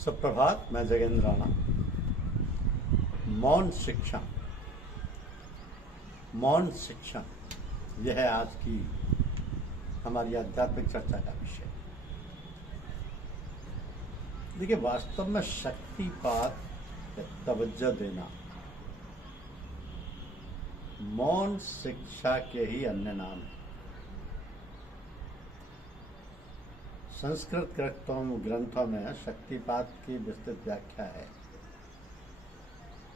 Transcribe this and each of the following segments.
सुप्रभात। मैं जगेंद्र राणा। मौन शिक्षण, मौन शिक्षण, यह है आज की हमारी आध्यात्मिक चर्चा का विषय। देखिए, वास्तव में शक्तिपात, तवज्जो देना, मौन शिक्षा के ही अन्य नाम है। संस्कृत ग्रंथों में शक्तिपात की विस्तृत व्याख्या है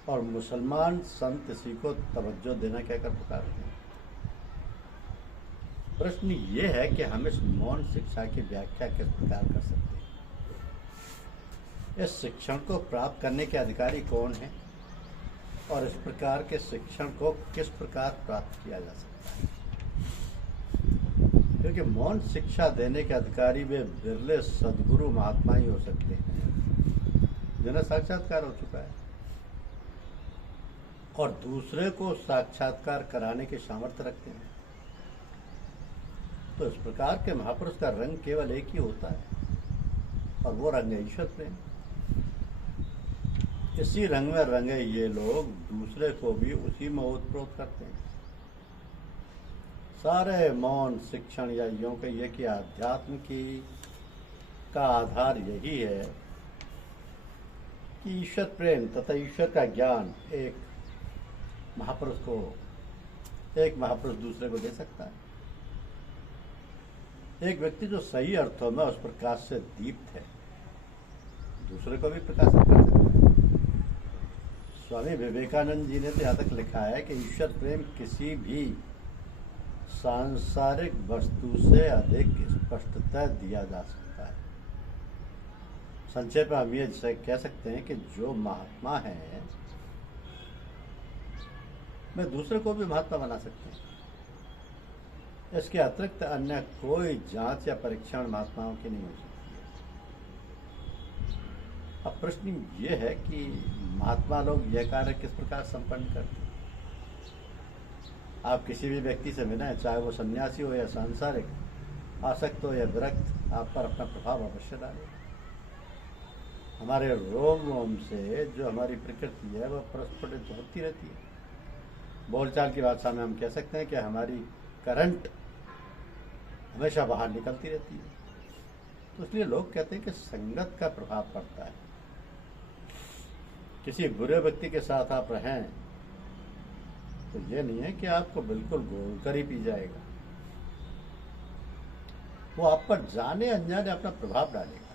और मुसलमान संत इसी को तवज्जो देना कहकर पुकारते हैं। प्रश्न ये है कि हम इस मौन शिक्षा की व्याख्या किस प्रकार कर सकते हैं? इस शिक्षण को प्राप्त करने के अधिकारी कौन हैं और इस प्रकार के शिक्षण को किस प्रकार प्राप्त किया जा सकता है? क्योंकि मौन शिक्षा देने के अधिकारी वे बिरले सद्गुरु महात्मा ही हो सकते हैं जिन्हें साक्षात्कार हो चुका है और दूसरे को साक्षात्कार कराने की सामर्थ्य रखते हैं। तो इस प्रकार के महापुरुष का रंग केवल एक ही होता है और वो रंग है ईश्वर प्रेम। इसी रंग में रंगे ये लोग दूसरे को भी उसी में ओतप्रोत करते हैं। सारे मौन शिक्षण या यूं कहिए कि आध्यात्म की का आधार यही है कि ईश्वर प्रेम तथा ईश्वर का ज्ञान एक महापुरुष दूसरे को दे सकता है। एक व्यक्ति जो सही अर्थों में उस प्रकाश से दीप्त है, दूसरे को भी प्रकाशित कर सकता है। स्वामी विवेकानंद जी ने तो यहाँ तक लिखा है कि ईश्वर प्रेम किसी भी सांसारिक वस्तु से अधिक स्पष्टता दिया जा सकता है। संक्षेप में हम ये कह सकते हैं कि जो महात्मा है वे दूसरे को भी महात्मा बना सकते हैं। इसके अतिरिक्त अन्य कोई जांच या परीक्षण महात्माओं की नहीं हो सकती है। अब प्रश्न ये है कि महात्मा लोग यह कार्य किस प्रकार संपन्न करते हैं? आप किसी भी व्यक्ति से मिलें, चाहे वो सन्यासी हो या सांसारिक, आसक्त हो या विरक्त, आप पर अपना प्रभाव अवश्य डालेगा। हमारे रोम रोम से जो हमारी प्रकृति है वह प्रस्फुटित होती रहती है। बोलचाल की भाषा में हम कह सकते हैं कि हमारी करंट हमेशा बाहर निकलती रहती है। तो इसलिए लोग कहते हैं कि संगत का प्रभाव पड़ता है। किसी बुरे व्यक्ति के साथ आप रहें तो ये नहीं है कि आपको बिल्कुल घोल कर ही पी जाएगा। वो आप पर जाने अनजाने अपना प्रभाव डालेगा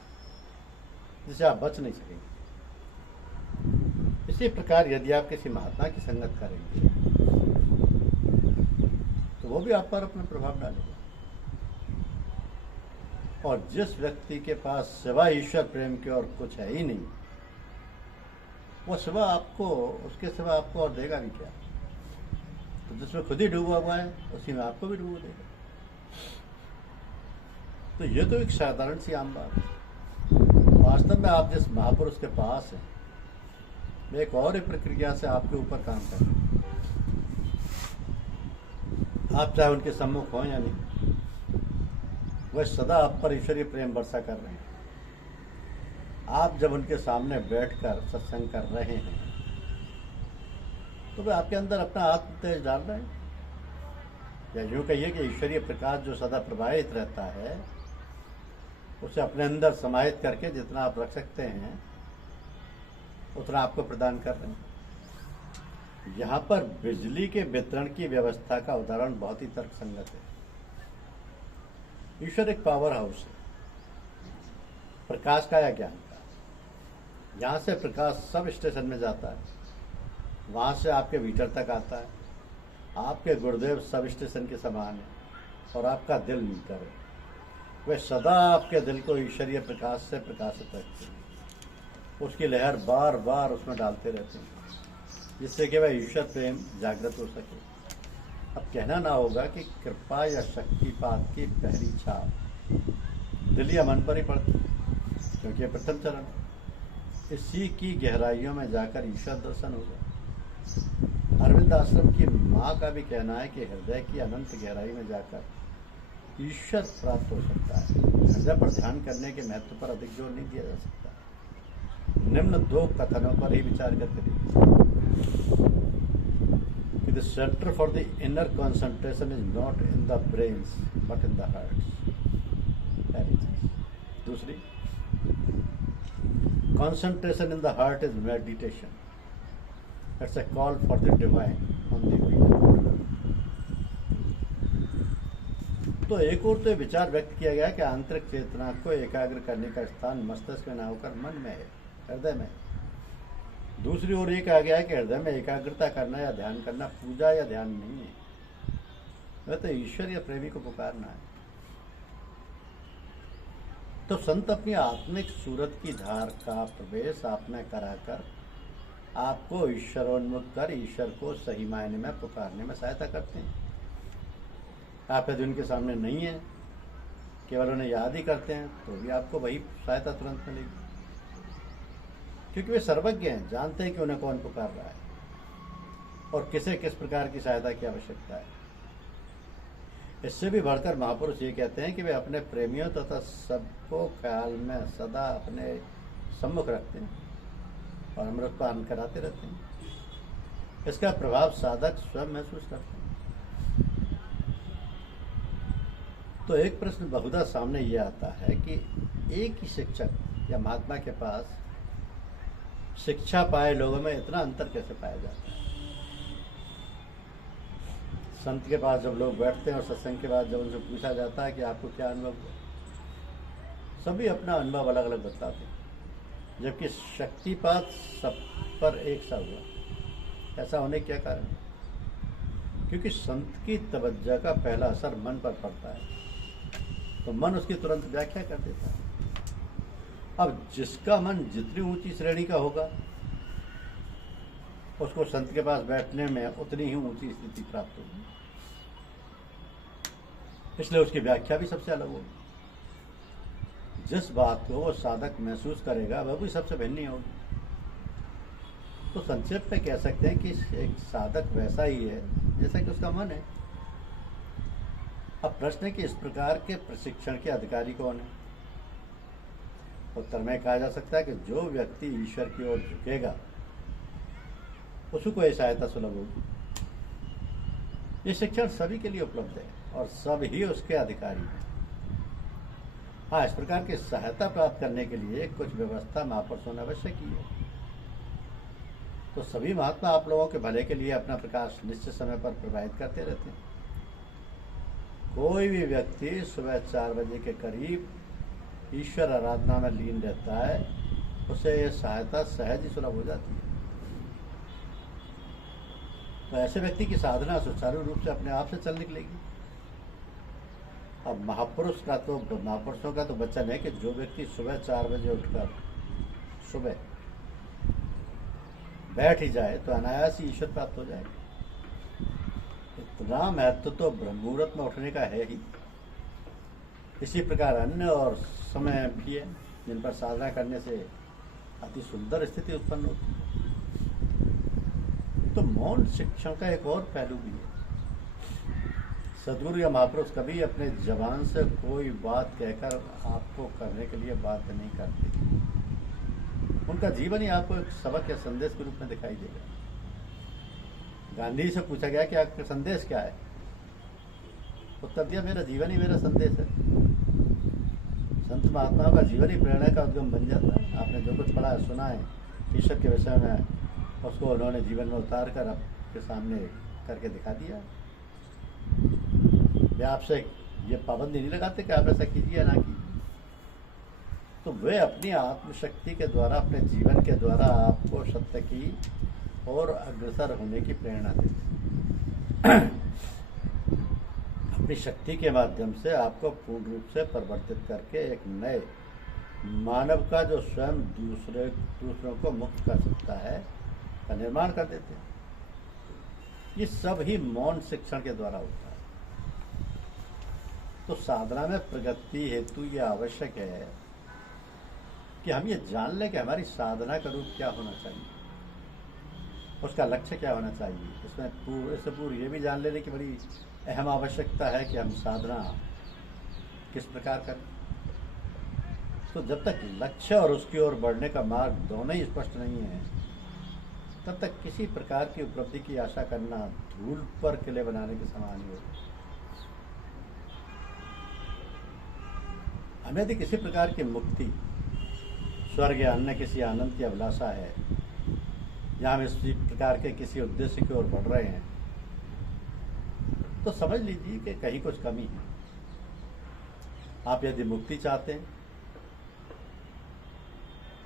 जिससे आप बच नहीं सकेंगे। इसी प्रकार यदि आप किसी महात्मा की संगत करेंगे तो वो भी आप पर अपना प्रभाव डालेगा। और जिस व्यक्ति के पास सिवा ईश्वर प्रेम के और कुछ है ही नहीं, वो उसके सिवा आपको और देगा भी क्या? तो जिसमें खुद ही डूबा हुआ है उसी में आपको भी डूबा देगा। तो ये तो एक साधारण सी आम बात है। वास्तव में आप जिस महापुरुष के पास हैं वे एक और ही प्रक्रिया से आपके ऊपर काम कर रहे हैं। आप चाहे उनके सम्मुख हों या नहीं, वह सदा आप पर ईश्वरीय प्रेम वर्षा कर रहे हैं। आप जब उनके सामने बैठकर सत्संग कर रहे हैं तो वे आपके अंदर अपना आत्म तेज डाल रहे हैं। या यूँ कहिए कि ईश्वरीय प्रकाश जो सदा प्रवाहित रहता है उसे अपने अंदर समाहित करके जितना आप रख सकते हैं उतना आपको प्रदान कर रहे हैं। यहाँ पर बिजली के वितरण की व्यवस्था का उदाहरण बहुत ही तर्कसंगत है। ईश्वर एक पावर हाउस है, प्रकाश का या ज्ञान का। यहाँ से प्रकाश सब स्टेशन में जाता है, वहाँ से आपके भीतर तक आता है। आपके गुरुदेव सब स्टेशन के समान है और आपका दिल मीटर है। वे सदा आपके दिल को ईश्वरीय प्रकाश से प्रकाशित रखते हैं। उसकी लहर बार बार उसमें डालते रहते हैं जिससे कि वह ईश्वर प्रेम जागृत हो सके। अब कहना ना होगा कि कृपा या शक्तिपात की पहली छाप दिल या मन पर ही पड़ती है, क्योंकि यह प्रथम चरण है। इसी की गहराइयों में जाकर ईश्वर दर्शन होगा। अरविंद आश्रम की माँ का भी कहना है कि हृदय की अनंत गहराई में जाकर ईश्वर प्राप्त हो सकता है। हृदय पर ध्यान करने के महत्व पर अधिक जोर नहीं दिया जा सकता। निम्न दो कथनों पर ही विचार करके देखिए कि the centre for the inner concentration is not in the brains but in the hearts. पहली चीज। दूसरी, concentration in the heart is meditation. It's a call for the divine on the wheel। तो एक और तो विचार व्यक्त किया गया कि आंतरिक चेतना को एकाग्र करने का स्थान मस्तिष्क में न होकर मन में है, हृदय में। दूसरी ओर ये कहा गया है कि हृदय में एकाग्रता करना या ध्यान करना पूजा या ध्यान नहीं है, वह तो ईश्वर या प्रेमी को पुकारना है। तो संत अपनी आत्मिक सूरत की धार का प्रवेश आप में कराकर आपको ईश्वरोन्मुख कर ईश्वर को सही मायने में पुकारने में सहायता करते हैं। आप यदि उनके सामने नहीं है, केवल उन्हें याद ही करते हैं, तो भी आपको वही सहायता तुरंत मिलेगी, क्योंकि वे सर्वज्ञ हैं, जानते हैं कि उन्हें कौन पुकार रहा है और किसे किस प्रकार की सहायता की आवश्यकता है। इससे भी बढ़कर महापुरुष ये कहते हैं कि वे अपने प्रेमियों तथा सबको ख्याल में सदा अपने सम्मुख रखते हैं और अमृत पान कराते रहते हैं। इसका प्रभाव साधक स्वयं महसूस करते हैं। तो एक प्रश्न बहुधा सामने ये आता है कि एक ही शिक्षक या महात्मा के पास शिक्षा पाए लोगों में इतना अंतर कैसे पाया जाता है। संत के पास जब लोग बैठते हैं और सत्संग के बाद जब उनसे पूछा जाता है कि आपको क्या अनुभव हुआ, सभी अपना अनुभव अलग अलग बताते हैं, जबकि शक्तिपात सब पर एक सा हुआ। ऐसा होने क्या कारण है? क्योंकि संत की तवज्जो का पहला असर मन पर पड़ता है, तो मन उसकी तुरंत व्याख्या कर देता है। अब जिसका मन जितनी ऊंची श्रेणी का होगा, उसको संत के पास बैठने में उतनी ही ऊंची स्थिति प्राप्त होगी, इसलिए उसकी व्याख्या भी सबसे अलग होगी। जिस बात को वो साधक महसूस करेगा वह भी सबसे भिन्न ही होगी। तो संक्षेप में कह सकते हैं कि एक साधक वैसा ही है जैसा कि उसका मन है। अब प्रश्न है कि इस प्रकार के प्रशिक्षण के अधिकारी कौन है? उत्तर में कहा जा सकता है कि जो व्यक्ति ईश्वर की ओर झुकेगा उसी को यह सहायता सुलभ होगी। ये शिक्षण सभी के लिए उपलब्ध है और सब ही उसके अधिकारी हैं। हाँ, इस प्रकार की सहायता प्राप्त करने के लिए कुछ व्यवस्था महापुरुषों ने अवश्य की है। तो सभी महात्मा आप लोगों के भले के लिए अपना प्रकाश निश्चित समय पर प्रवाहित करते रहते हैं। कोई भी व्यक्ति सुबह 4 बजे के करीब ईश्वर आराधना में लीन रहता है, उसे यह सहायता सहज ही सुलभ हो जाती है। तो ऐसे व्यक्ति की साधना सुचारू रूप से अपने आप से चल निकलेगी। अब महापुरुषों का तो वचन है कि जो व्यक्ति सुबह 4 बजे उठकर सुबह बैठ ही जाए तो अनायास ही ईश्वर प्राप्त हो जाएगा। इतना महत्व तो ब्रह्ममुहूर्त में उठने का है ही। इसी प्रकार अन्य और समय भी है जिन पर साधना करने से अति सुंदर स्थिति उत्पन्न होती है। तो मौन शिक्षण का एक और पहलू भी है। सद्गुरु या महापुरुष कभी अपने जबान से कोई बात कहकर आपको करने के लिए बाध्य नहीं करते। उनका जीवन ही आपको एक सबक या संदेश के रूप में दिखाई देगा। गांधी से पूछा गया कि आपका संदेश क्या है? उत्तर दिया, मेरा जीवन ही मेरा संदेश है। संत महात्माओं का जीवन ही प्रेरणा का उद्गम बन जाता है। आपने जो कुछ पढ़ा है, सुना है ईश्वर के विषय में, उसको उन्होंने जीवन में उतार कर आपके सामने करके दिखा दिया। वे आपसे ये पाबंदी नहीं लगाते कि आप ऐसा कीजिए या ना कीजिए। तो वे अपनी आत्मशक्ति के द्वारा, अपने जीवन के द्वारा आपको सत्य की और अग्रसर होने की प्रेरणा देते हैं। अपनी शक्ति के माध्यम से आपको पूर्ण रूप से परिवर्तित करके एक नए मानव का, जो स्वयं दूसरों को मुक्त कर सकता है, का निर्माण कर देते हैं। ये सब ही मौन शिक्षण के द्वारा होता है। तो साधना में प्रगति हेतु यह आवश्यक है कि हम ये जान लें कि हमारी साधना का रूप क्या होना चाहिए, उसका लक्ष्य क्या होना चाहिए। इससे पूर्व ये भी जान लेने की बड़ी अहम आवश्यकता है कि हम साधना किस प्रकार करें। तो जब तक लक्ष्य और उसकी ओर बढ़ने का मार्ग दोनों ही स्पष्ट नहीं है, तब तक किसी प्रकार की उपलब्धि की आशा करना धूल पर किले बनाने के समान ही होगा। हमें यदि किसी प्रकार की मुक्ति, स्वर्ग या अन्य किसी आनंद की अभिलाषा है, या हम इसी प्रकार के किसी उद्देश्य की ओर बढ़ रहे हैं, तो समझ लीजिए कि कहीं कुछ कमी है। आप यदि मुक्ति चाहते हैं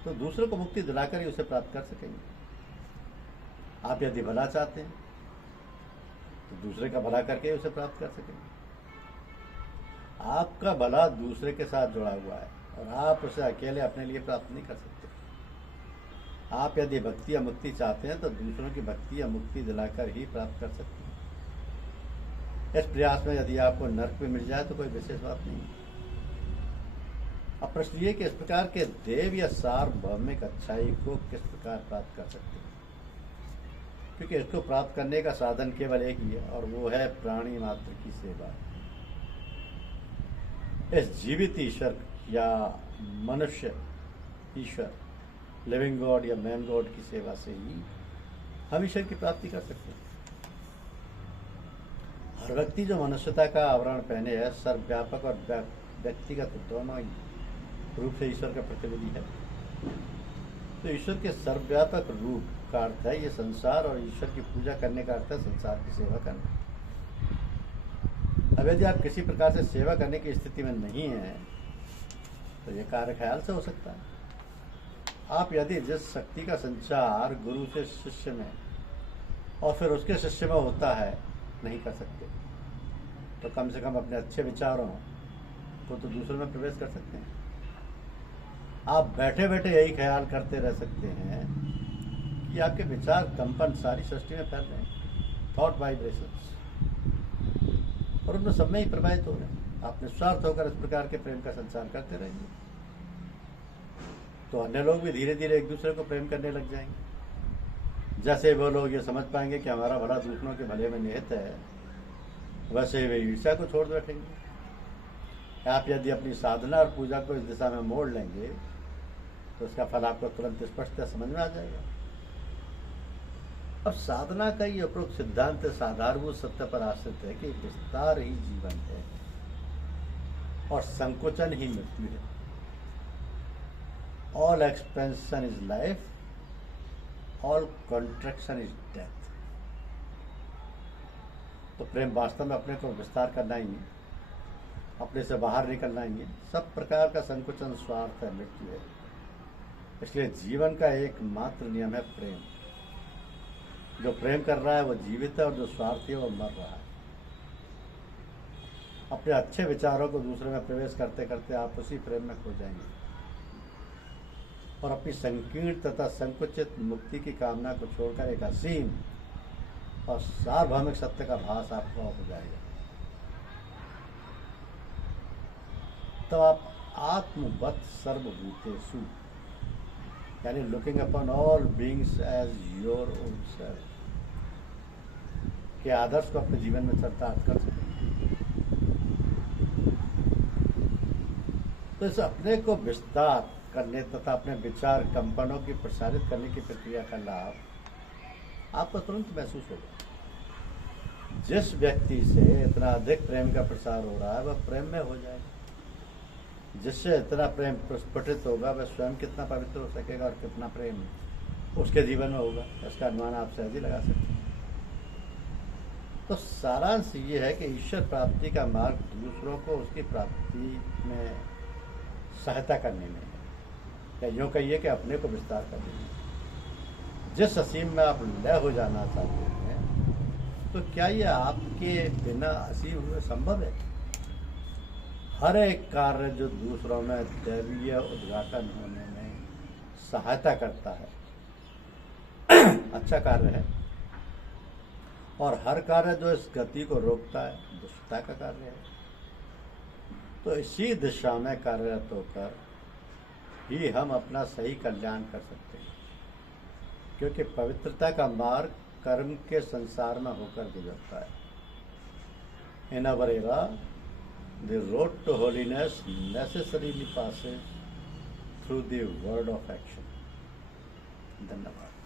तो दूसरों को मुक्ति दिलाकर ही उसे प्राप्त कर सकेंगे। आप यदि भला चाहते हैं तो दूसरे का भला करके ही उसे प्राप्त कर सकेंगे। आपका भला दूसरे के साथ जुड़ा हुआ है और आप उसे अकेले अपने लिए प्राप्त नहीं कर सकते। आप यदि भक्ति या मुक्ति चाहते हैं तो दूसरों की भक्ति या मुक्ति दिलाकर ही प्राप्त कर सकते हैं। इस प्रयास में यदि आपको नर्क भी मिल जाए तो कोई विशेष बात नहीं है। अब प्रश्न ये कि इस प्रकार के देव या सार्वभौमिक अच्छाई को किस प्रकार प्राप्त कर सकते हैं, क्योंकि इसको प्राप्त करने का साधन केवल एक ही है और वो है प्राणी मात्र की सेवा। इस जीवित ईश्वर या मनुष्य ईश्वर, लिविंग गॉड या मैन गॉड की सेवा से ही हम ईश्वर की प्राप्ति कर सकते हैं। हर व्यक्ति जो मनुष्यता का आवरण पहने है, सर्वव्यापक और व्यक्तिगत दोनों ही रूप से ईश्वर का प्रतिनिधि है। तो ईश्वर के सर्वव्यापक रूप का अर्थ है ये संसार, और ईश्वर की पूजा करने का अर्थ है संसार की सेवा करना। अब यदि आप किसी प्रकार से सेवा करने की स्थिति में नहीं हैं तो ये कार्य ख्याल से हो सकता है। आप यदि जिस शक्ति का संचार गुरु से शिष्य में और फिर उसके शिष्य में होता है नहीं कर सकते, तो कम से कम अपने अच्छे विचारों को तो दूसरों में प्रवेश कर सकते हैं। आप बैठे बैठे यही ख्याल करते रह सकते हैं कि आपके विचार कंपन सारी सृष्टि में फैल रहे हैं, थॉट वाइब्रेशंस, और उनमें सब में ही प्रभावित हो रहे हैं। आप निस्वार्थ होकर इस प्रकार के प्रेम का संचार करते रहेंगे तो अन्य लोग भी धीरे धीरे एक दूसरे को प्रेम करने लग जाएंगे। जैसे वो लोग ये समझ पाएंगे कि हमारा भला दूसरों के भले में निहित है, वैसे वे ईर्ष्या को छोड़ बैठेंगे। आप यदि अपनी साधना और पूजा को इस दिशा में मोड़ लेंगे तो उसका फल आपको तुरंत स्पष्टता समझ में आ जाएगा। अब साधना का ये उपरोक्त सिद्धांत साधारणभूत सत्य पर आश्रित है कि विस्तार ही जीवन है और संकोचन ही मृत्यु है। All expansion is life, all contraction is death. तो प्रेम वास्तव में अपने को विस्तार करना ही है, अपने से बाहर निकलना ही है। सब प्रकार का संकुचन स्वार्थ है, मृत्यु है। इसलिए जीवन का एकमात्र नियम है प्रेम। जो प्रेम कर रहा है वो जीवित है और जो स्वार्थी है वो मर रहा है। अपने अच्छे विचारों को दूसरे में प्रवेश करते करते आप उसी प्रेम में खो जाएंगे और अपनी संकीर्ण तथा संकुचित मुक्ति की कामना को छोड़कर एक असीम और सार्वभौमिक सत्य का भास आपको हो जाएगा। तो आप आत्मवत् सर्वभूतेषु यानी looking upon all beings as your own self के आदर्श को अपने जीवन में चरितार्थ कर सकेंगे। तो इस अपने को विस्तार करने तथा अपने विचार कंपनों की प्रसारित करने की प्रक्रिया का लाभ आपको तुरंत महसूस होगा। जिस व्यक्ति से इतना अधिक प्रेम का प्रसार हो रहा है वह प्रेम में हो जाएगा। जिससे इतना प्रेम प्रस्फुटित होगा वह स्वयं कितना पवित्र हो सकेगा और कितना प्रेम उसके जीवन में होगा, इसका अनुमान आप सहज ही लगा सकते हैं। तो सारांश ये है कि ईश्वर प्राप्ति का मार्ग दूसरों को उसकी प्राप्ति में सहायता करने में, या यूँ कहिए कि अपने को विस्तार करने में। जिस असीम में आप लय हो जाना चाहते हैं तो क्या ये आपके बिना असीम हुए संभव है? हर एक कार्य जो दूसरों में दैवीय उद्घाटन होने में सहायता करता है अच्छा कार्य है, और हर कार्य जो इस गति को रोकता है दुष्टता का कार्य है। तो इसी दिशा में कार्यरत होकर ही हम अपना सही कल्याण कर सकते हैं, क्योंकि पवित्रता का मार्ग कर्म के संसार में होकर गुजरता है। इन अवर era the road to holiness necessarily passes through the word of action. धन्यवाद.